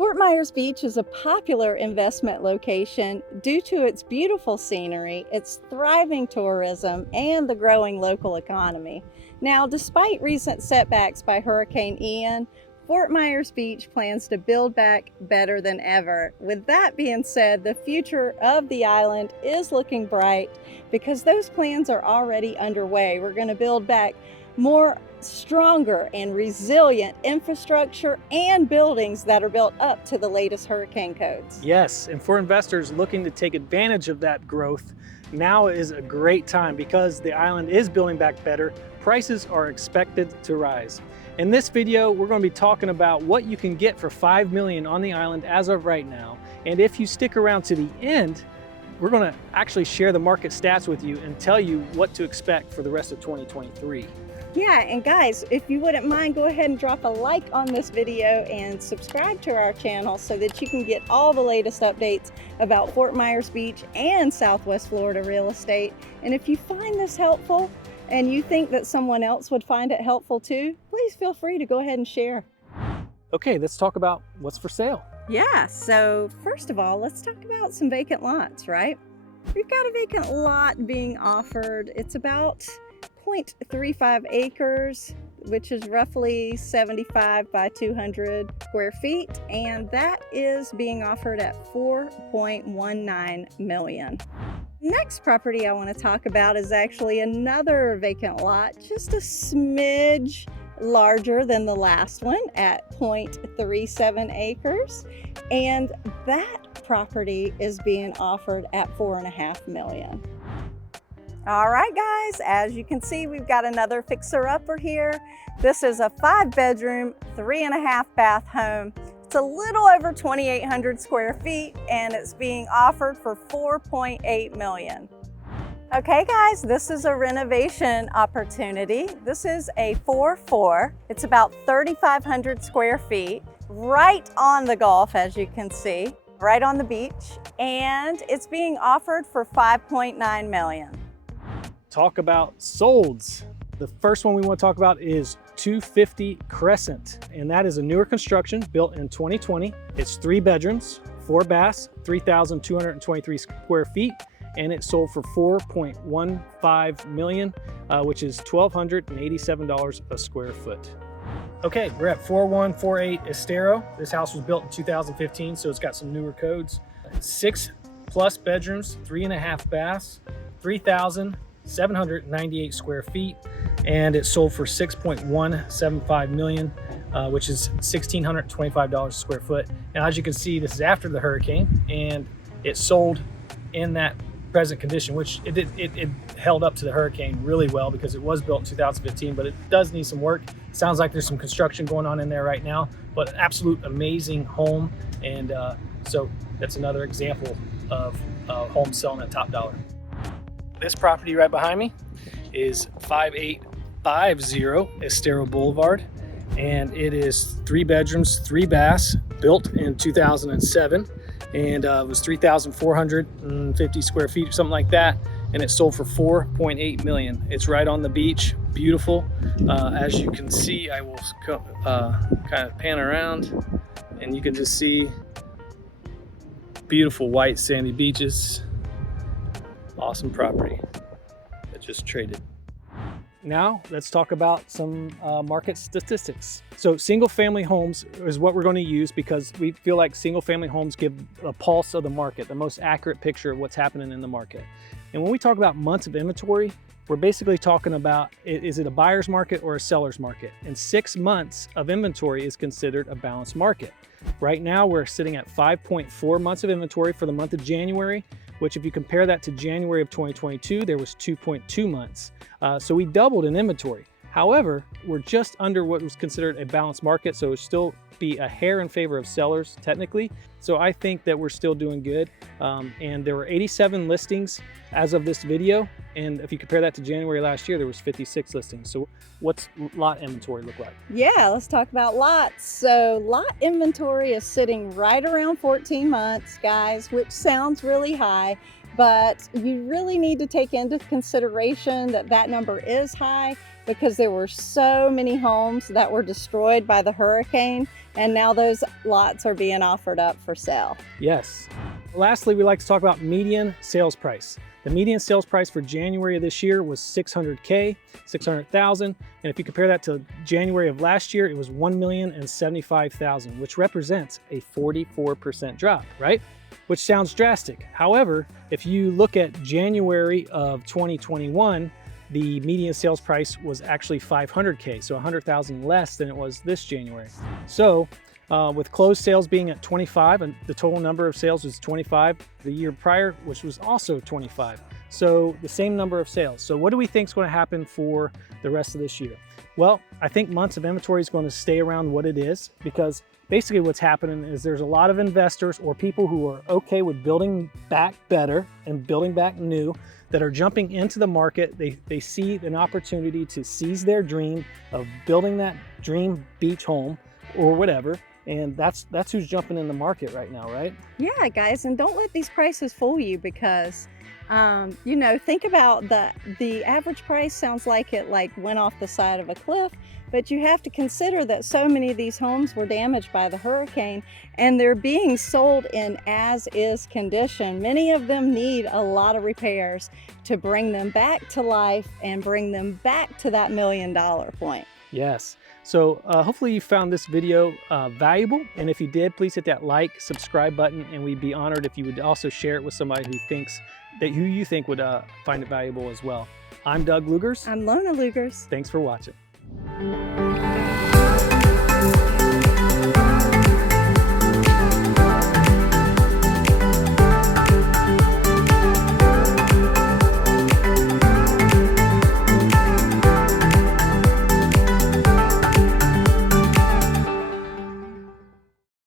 Fort Myers Beach is a popular investment location due to its beautiful scenery, its thriving tourism, and the growing local economy. Now, despite recent setbacks by Hurricane Ian, Fort Myers Beach plans to build back better than ever. With that being said, the future of the island is looking bright because those plans are already underway. We're going to build back more stronger and resilient infrastructure and buildings that are built up to the latest hurricane codes. Yes, and for investors looking to take advantage of that growth, now is a great time because the island is building back better. Prices are expected to rise. In this video, we're going to be talking about what you can get for $5 million on the island as of right now. And if you stick around to the end, we're going to actually share the market stats with you and tell you what to expect for the rest of 2023. Yeah, and guys, if you wouldn't mind, go ahead and drop a like on this video and subscribe to our channel so that you can get all the latest updates about Fort Myers Beach and Southwest Florida real estate. And if you find this helpful and you think that someone else would find it helpful too, please feel free to go ahead and share. Okay, let's talk about what's for sale. Yeah, so first of all, let's talk about some vacant lots, right? We've got a vacant lot being offered. It's about 0.35 acres, which is roughly 75 by 200 square feet, and that is being offered at $4.19 million. Next property I want to talk about is actually another vacant lot, just a smidge larger than the last one at 0.37 acres, and that property is being offered at $4.5 million. All right, guys, as you can see, we've got another fixer-upper here. This is a 5-bedroom, 3.5-bath home. It's a little over 2,800 square feet, and it's being offered for $4.8 million. Okay, guys, this is a renovation opportunity. This is a 4-4. It's about 3,500 square feet, right on the Gulf, as you can see, right on the beach, and it's being offered for $5.9 million. Talk about solds. The first one we want to talk about is 250 Crescent, and that is a newer construction built in 2020. It's 3 bedrooms, 4 baths, 3,223 square feet, and it sold for $4.15 million, which is $1,287 a square foot. Okay, we're at 4148 Estero. This house was built in 2015, so it's got some newer codes. 6+ bedrooms, 3.5 baths, 3,798 square feet, and it sold for $6.175 million, which is $1,625 a square foot. And as you can see, this is after the hurricane, and it sold in that present condition, which it held up to the hurricane really well because it was built in 2015, but it does need some work. Sounds like there's some construction going on in there right now, but an absolute amazing home. And so that's another example of homes selling at top dollar. This property right behind me is 5850 Estero Boulevard, and it is 3 bedrooms, 3 baths, built in 2007, and it was 3,450 square feet or something like that, and it sold for $4.8 million. It's right on the beach, beautiful. As you can see, I will kind of pan around, and you can just see beautiful white sandy beaches. Awesome property that just traded. Now let's talk about some market statistics. So single family homes is what we're going to use because we feel like single family homes give a pulse of the market, the most accurate picture of what's happening in the market. And when we talk about months of inventory, we're basically talking about, is it a buyer's market or a seller's market? And 6 months of inventory is considered a balanced market. Right now we're sitting at 5.4 months of inventory for the month of January, which if you compare that to January of 2022, there was 2.2 months. So we doubled in inventory. However, we're just under what was considered a balanced market, so it would still be a hair in favor of sellers technically. So I think that we're still doing good. And there were 87 listings as of this video. And if you compare that to January last year, there was 56 listings. So what's lot inventory look like? Yeah, let's talk about lots. So lot inventory is sitting right around 14 months, guys, which sounds really high, but you really need to take into consideration that that number is high because there were so many homes that were destroyed by the hurricane, and now those lots are being offered up for sale. Yes. Lastly, we like to talk about median sales price. The median sales price for January of this year was 600,000. And if you compare that to January of last year, it was 1,075,000, which represents a 44% drop, right? Which sounds drastic. However, if you look at January of 2021, the median sales price was actually 500K, so 100,000 less than it was this January. So with closed sales being at 25, and the total number of sales was 25 the year prior, which was also 25. So the same number of sales. So what do we think is going to happen for the rest of this year? Well, I think months of inventory is going to stay around what it is, because basically what's happening is there's a lot of investors or people who are okay with building back better and building back new that are jumping into the market. They see an opportunity to seize their dream of building that dream beach home or whatever. And that's who's jumping in the market right now, right? Yeah, guys, and don't let these prices fool you, because you know, think about the average price sounds like it went off the side of a cliff, but you have to consider that so many of these homes were damaged by the hurricane and they're being sold in as-is condition. Many of them need a lot of repairs to bring them back to life and bring them back to that $1 million point. Yes. So hopefully you found this video valuable. And if you did, please hit that like, subscribe button, and we'd be honored if you would also share it with somebody who you think would find it valuable as well. I'm Doug Lugers. I'm Lona Lugers. Thanks for watching.